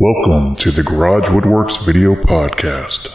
Welcome to the Garage Woodworks Video Podcast.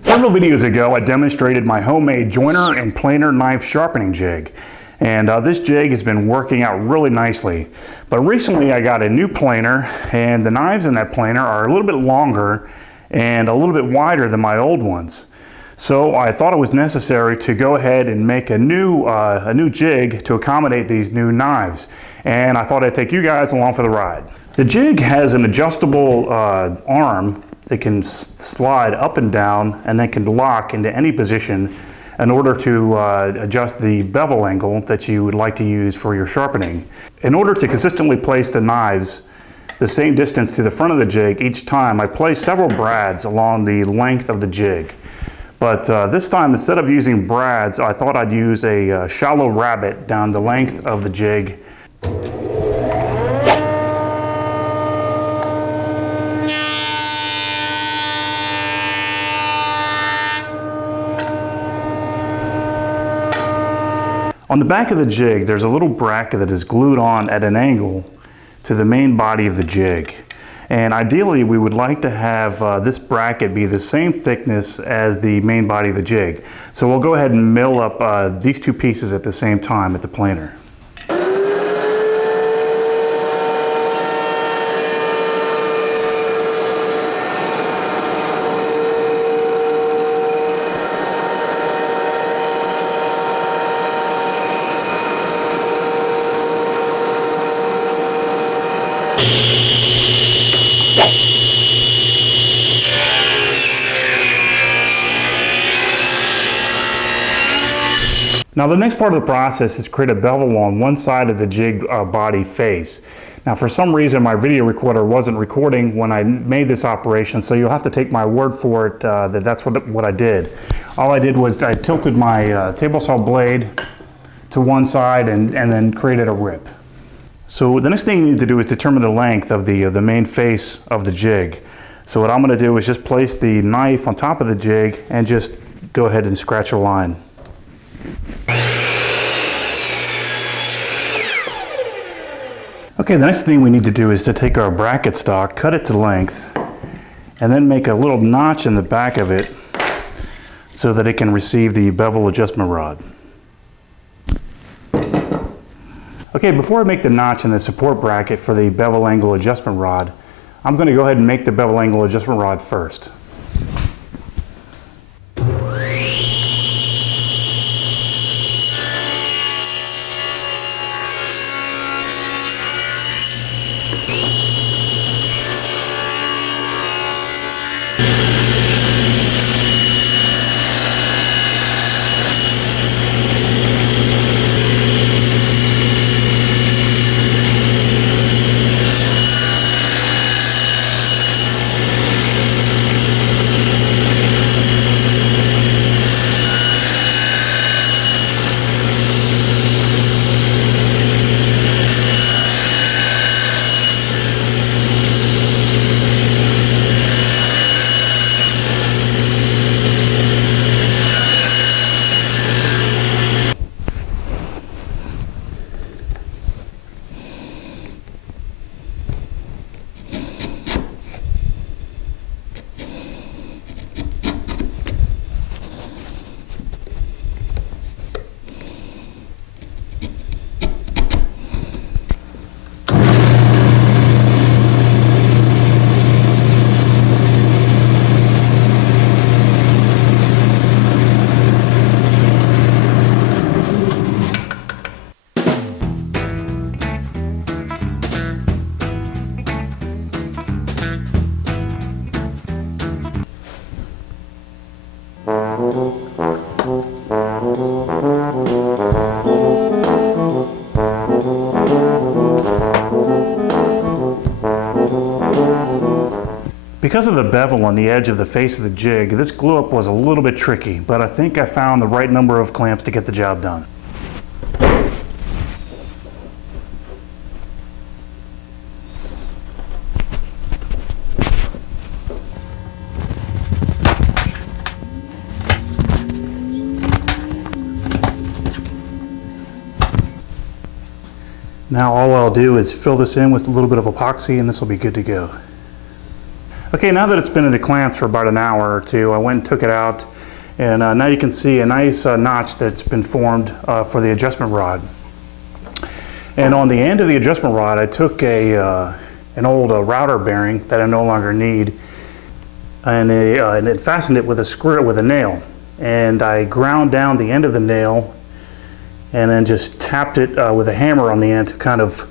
Several videos ago, I demonstrated my homemade joiner and planer knife sharpening jig. And this jig has been working out really nicely. But recently I got a new planer, and the knives in that planer are a little bit longer and a little bit wider than my old ones. So I thought it was necessary to go ahead and make a new jig to accommodate these new knives. And I thought I'd take you guys along for the ride. The jig has an adjustable arm that can slide up and down and then can lock into any position in order to adjust the bevel angle that you would like to use for your sharpening. In order to consistently place the knives the same distance to the front of the jig each time, I placed several brads along the length of the jig. But this time, instead of using brads, I thought I'd use a shallow rabbet down the length of the jig. On the back of the jig, there's a little bracket that is glued on at an angle to the main body of the jig. And ideally, we would like to have this bracket be the same thickness as the main body of the jig. So we'll go ahead and mill up these two pieces at the same time at the planer. Now the next part of the process is create a bevel on one side of the jig body face. Now for some reason my video recorder wasn't recording when I made this operation, so you'll have to take my word for it that's what I did. All I did was I tilted my table saw blade to one side and then created a rip. So the next thing you need to do is determine the length of the main face of the jig. So what I'm going to do is just place the knife on top of the jig and just go ahead and scratch a line. Okay, the next thing we need to do is to take our bracket stock, cut it to length, and then make a little notch in the back of it so that it can receive the bevel adjustment rod. Okay, before I make the notch in the support bracket for the bevel angle adjustment rod, I'm going to go ahead and make the bevel angle adjustment rod first. Because of the bevel on the edge of the face of the jig, this glue up was a little bit tricky, but I think I found the right number of clamps to get the job done. Now all I'll do is fill this in with a little bit of epoxy and this will be good to go. Okay, now that it's been in the clamps for about an hour or two, I went and took it out, and now you can see a nice notch that's been formed for the adjustment rod. And on the end of the adjustment rod, I took an old router bearing that I no longer need, and it fastened it with a screw with a nail. And I ground down the end of the nail and then just tapped it with a hammer on the end to kind of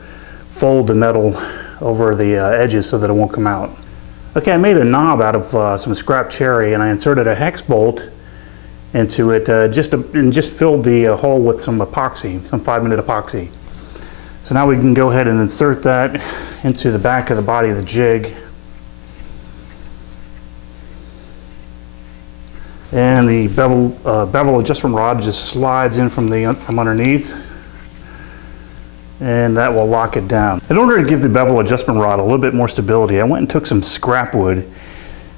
fold the metal over the edges so that it won't come out. Okay, I made a knob out of some scrap cherry, and I inserted a hex bolt into it and just filled the hole with some epoxy, some 5-minute epoxy. So now we can go ahead and insert that into the back of the body of the jig. And the bevel adjustment rod just slides in from underneath, and that will lock it down. In order to give the bevel adjustment rod a little bit more stability, I went and took some scrap wood,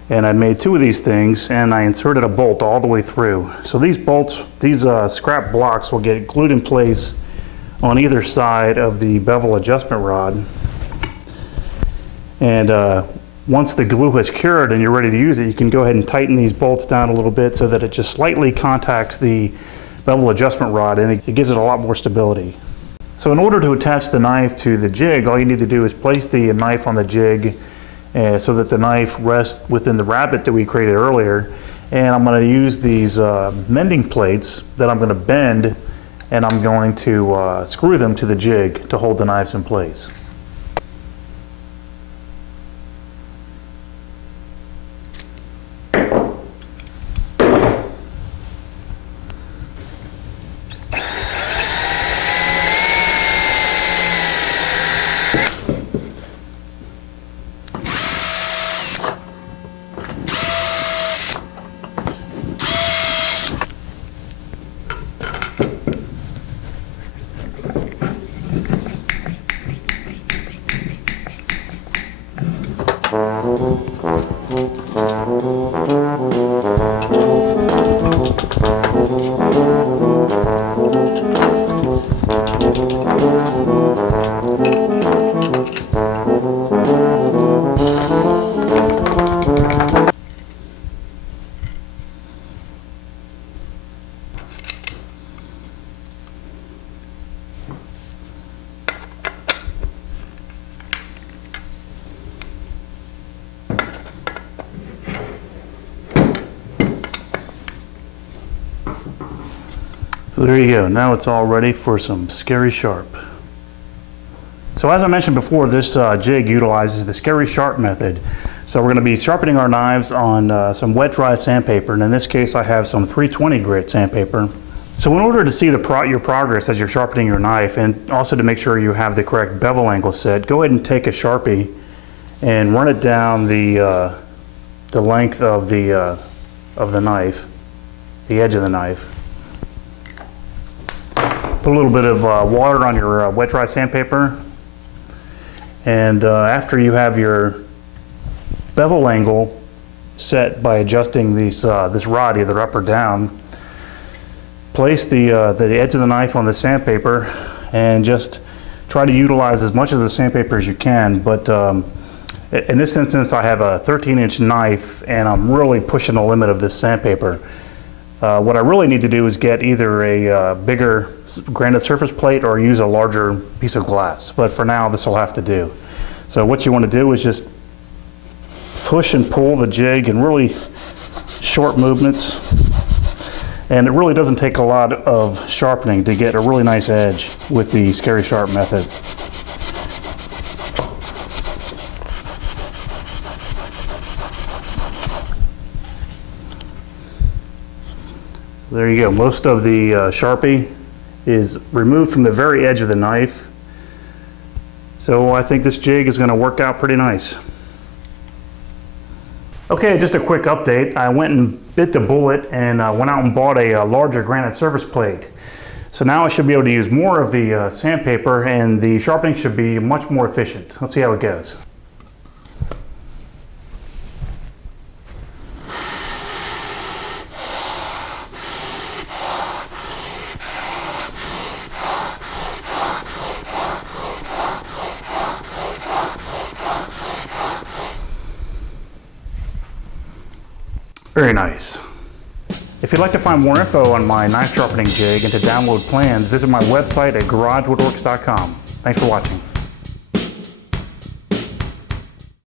and I made 2 of these things, and I inserted a bolt all the way through. So these bolts, these scrap blocks will get glued in place on either side of the bevel adjustment rod. And once the glue has cured and you're ready to use it, you can go ahead and tighten these bolts down a little bit so that it just slightly contacts the bevel adjustment rod, and it gives it a lot more stability. So in order to attach the knife to the jig, all you need to do is place the knife on the jig so that the knife rests within the rabbet that we created earlier. And I'm going to use these mending plates that I'm going to bend, and I'm going to screw them to the jig to hold the knives in place. So there you go. Now it's all ready for some scary sharp. So as I mentioned before, this jig utilizes the scary sharp method. So we're going to be sharpening our knives on some wet dry sandpaper, and in this case I have some 320 grit sandpaper. So in order to see your progress as you're sharpening your knife, and also to make sure you have the correct bevel angle set, go ahead and take a Sharpie and run it down the length of the knife, the edge of the knife. Put a little bit of water on your wet dry sandpaper, and after you have your bevel angle set by adjusting this rod either up or down, place the edge of the knife on the sandpaper and just try to utilize as much of the sandpaper as you can. But in this instance I have a 13-inch knife and I'm really pushing the limit of this sandpaper. What I really need to do is get either a bigger granite surface plate or use a larger piece of glass. But for now, this will have to do. So what you want to do is just push and pull the jig in really short movements. And it really doesn't take a lot of sharpening to get a really nice edge with the scary sharp method. There you go. Most of the Sharpie is removed from the very edge of the knife. So I think this jig is going to work out pretty nice. Okay, just a quick update. I went and bit the bullet and went out and bought a larger granite surface plate. So now I should be able to use more of the sandpaper and the sharpening should be much more efficient. Let's see how it goes. Very nice. If you'd like to find more info on my knife sharpening jig and to download plans, visit my website at garagewoodworks.com. Thanks for watching.